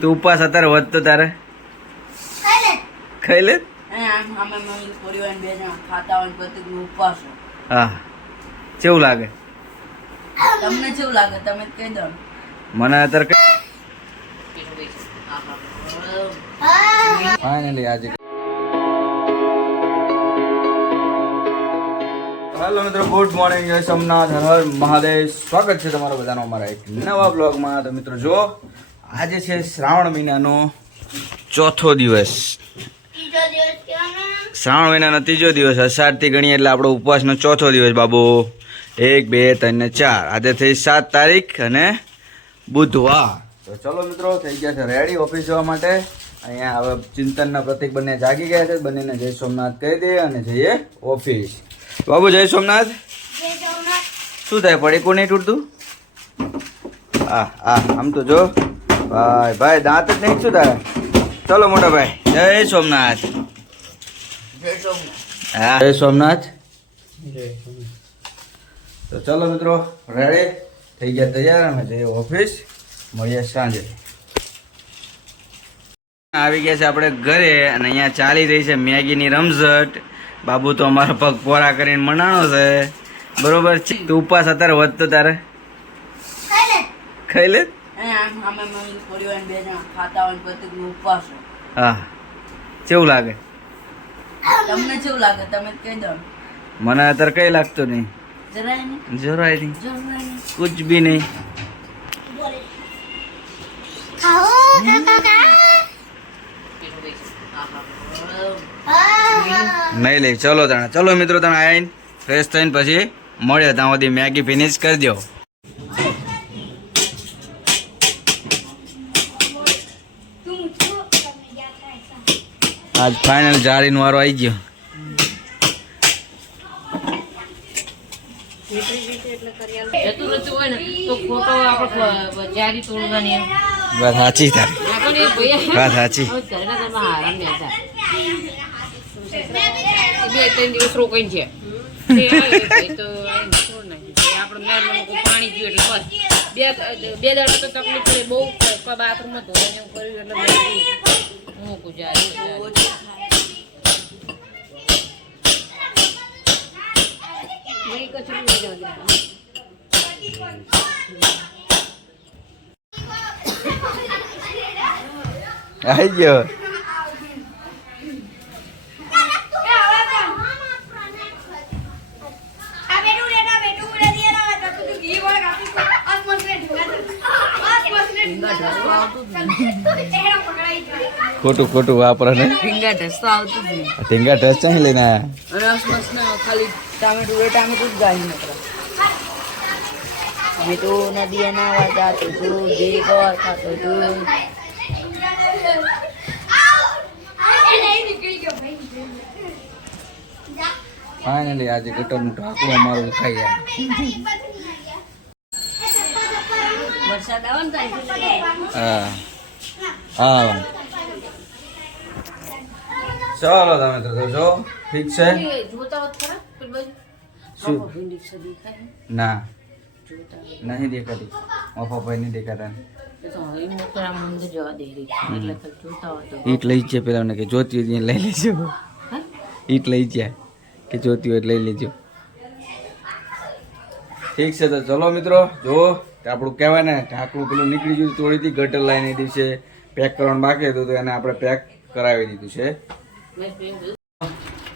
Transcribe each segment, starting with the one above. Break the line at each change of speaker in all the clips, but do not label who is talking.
તું ઉપવાસ અત્યારે વધતો તારે? ખાઈ લે. હા કેવું લાગે?
તમને કેવું લાગે? તમે કહી દો
મને અત્યારે ફાઇનલી આજે હેલો મિત્રો ગુડ મોર્નિંગ. જય સોમનાથ. હર હર મહાદેવ. સ્વાગત છે તમારો બધાનો અમારા એક નવા બ્લોગમાં. તો મિત્રો જો આજે છે શ્રાવણ મહિનાનો ચોથો દિવસ. શ્રાવણ મહિનાનો ત્રીજો દિવસ અષાઢથી ગણીએ એટલે આપણો ઉપવાસનો ચોથો દિવસ બાબુ. એક બે ત્રણ ને ચાર. આજે થઈ સાત તારીખ અને બુધવાર. તો ચલો મિત્રો થઈ ગયા છે રેડી ઓફિસ જવા માટે. અહીંયા હવે ચિંતનના પ્રતિક બંને જાગી ગયા છે. બંનેને જય સોમનાથ કહી દઈએ અને જઈએ ઓફિસ. બાબુ જય સોમનાથ. શું થાય પડી કોને તૂટતું? આ આ આમ તો જો. ભાઈ ભાઈ દાંત જ નહીં શું તારા ચલો મોટા ભાઈ. જય સોમનાથ. હા. જય સોમનાથ. તો ચલો મિત્રો રેડી થઈ ગયા તૈયાર અમે જઈએ ઓફિસ. મળીએ સાંજે. આવી ગયા છે આપણે ઘરે અને અહીંયા ચાલી રહી છે મેગીની રમઝટ. બાબુ તો અમારો પગ પોરા કરીને મનાણો છે. બરોબર છે? તું ઉપવાસ અત્યારે વધતો તારે? ખાઈ લે? હા. કેવું લાગે?
તમને કેવું લાગે? તમે કહી દો.
મને અત્યારે કઈ લાગતું નહીં.
જરાય નહીં?
જરાય નહીં. કુછ બી નહીં. નહીં લઈ ચલો તણા. ચલો મિત્રો તણા આવીને ફ્રેશ થઈને પછી મળ્યો ત્યાં સુધી. મેગી ફિનિશ કરી દો આજ ફાઇનલ જાળીનો વારો આવી ગયો. વાત સાચી તારી. સાચી.
બે ત્રણ દિવસ રોકાઈને છે આપણે પાણી પીવું એટલે બસ. બે બે દાડા તો તકલીફ પડે બહુ બાથરૂમમાં ધોઈને એવું કર્યું એટલે બધું મૂકું જારી જારી. નહીં કચરું લઈ જવા દેવાનું.
આવી ગયો ખોટું ખોટું વાપરે ને
આવતું જ નહીં.
ટીંગા ડ્રેસ ચાહી લઈને આયા
અને અસમસ ના ખાલી ટામેટું રે ટામેટું જ ગાળી નકરા અમે તો નદી હતું ધીરી કવાર ખાતો હતું
ફાઇનલી આજે ગટરનું ઢાંકણું અમારું ખાઈ ગયા
વરસાદ આવે ને ત્યાં
હા. હા. ચાલો તમે તો જો ઠીક છે. ના. નહીં દેખાતી. મફા ભાઈ નહીં દેખાતા. ઈટ લઈ જાય પેલા કે જોતી હોય લઈ લેજો. ઈટ લઈ જાય કે જોતી હોય તો લઈ લેજો. ઠીક છે તો ચલો મિત્રો જો આપણું કહેવાય ને ઢાંકણું પેલું નીકળી ગયું તોડીથી ગટર લાઈને દિવસે પેક કરવાનું બાકી હતું તો એને આપણે પેક કરાવી દીધું છે.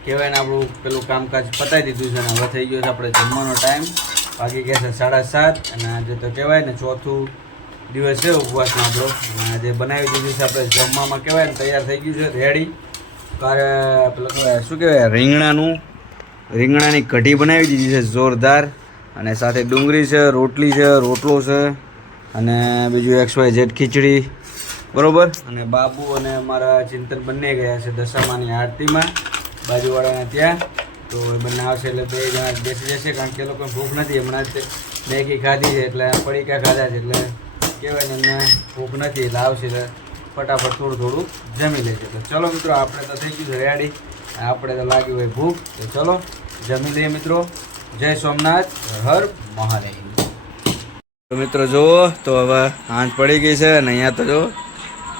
કહેવાય ને આપણું પેલું કામકાજ પતાવી દીધું છે અને હવે થઈ ગયો છે આપણે જમવાનો ટાઈમ બાકી કહે છે સાડા સાત અને આજે તો કહેવાય ને ચોથું દિવસ છે ઉપવાસમાં આપણો. અને આજે બનાવી દીધું છે આપણે જમવામાં કહેવાય ને તૈયાર થઈ ગયું છે, રેડી. કારે પેલું શું કહેવાય, રીંગણાનું, રીંગણાની કઢી બનાવી દીધી છે, જોરદાર. અને સાથે ડુંગળી છે, રોટલી છે, રોટલો છે, અને બીજું એક્સ વાય ઝેડ ખીચડી. બરોબર? અને બાબુ અને અમારા ચિંતન બંને ગયા છે દશામાની આરતીમાં. બાજુવાળાના ત્યાં. તો એ બંને આવશે એટલે બે જણા બેસી જશે, કારણ કે એ લોકોને ભૂખ નથી. હમણાં જ મેગી ખાધી છે, એટલે પડીકા ખાધા છે, એટલે કહેવાય ને એમને ભૂખ નથી, એટલે આવશે એટલે ફટાફટ થોડું થોડું જમી લેશે તો ચલો મિત્રો, આપણે તો થઈ ગયું છે રેડી. આપણે તો લાગ્યું હોય ભૂખ, તો ચલો જમી લઈએ મિત્રો. જય સોમનાથ હર મહાદેવ. તો મિત્રો જુઓ તો હવે સાંજ પડી ગઈ છે અને અહીંયા તો જો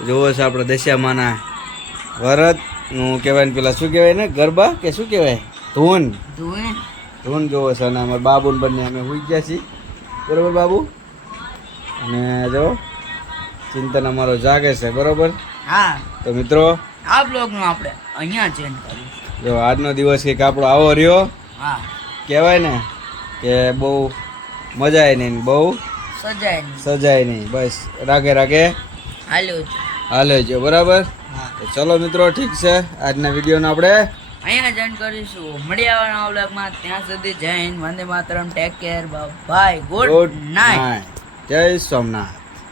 જુઓ છે આપણે દશામાના વરતનું કહેવાય ને પેલા શું કહેવાય ને? ગરબા કે શું કહેવાય? ધૂન. ધૂન. જુઓ છે અને અમારા બાબુ બંને અમે હોઈ ગયા છીએ. બરોબર બાબુ? અને જો ચિંતન અમારો જાગે છે બરોબર?
હા.
તો મિત્રો?
આ બ્લોગનું આપણે અહીંયા ચેન્જ કર્યું
જો આજનો દિવસ કંઈક આપણો આવો રહ્યો.
હા.
કહેવાય ને કે બહુ મજા આવી નહીં બહુ
સજાય નહીં.
સજાય નહીં. બસ રાગે રાગે
હાલ્યો હાલો
હાલે છે બરાબર? ચલો મિત્રો ઠીક છે. આજના વિડીયોનો આપણે
અહીંયા જોઈન કરીશું. મળી આવવાના વ્લોગમાં. ત્યાં સુધી જય હિન્દ વંદે માતરમ. Take care bye. Good night
જય સોમનાથ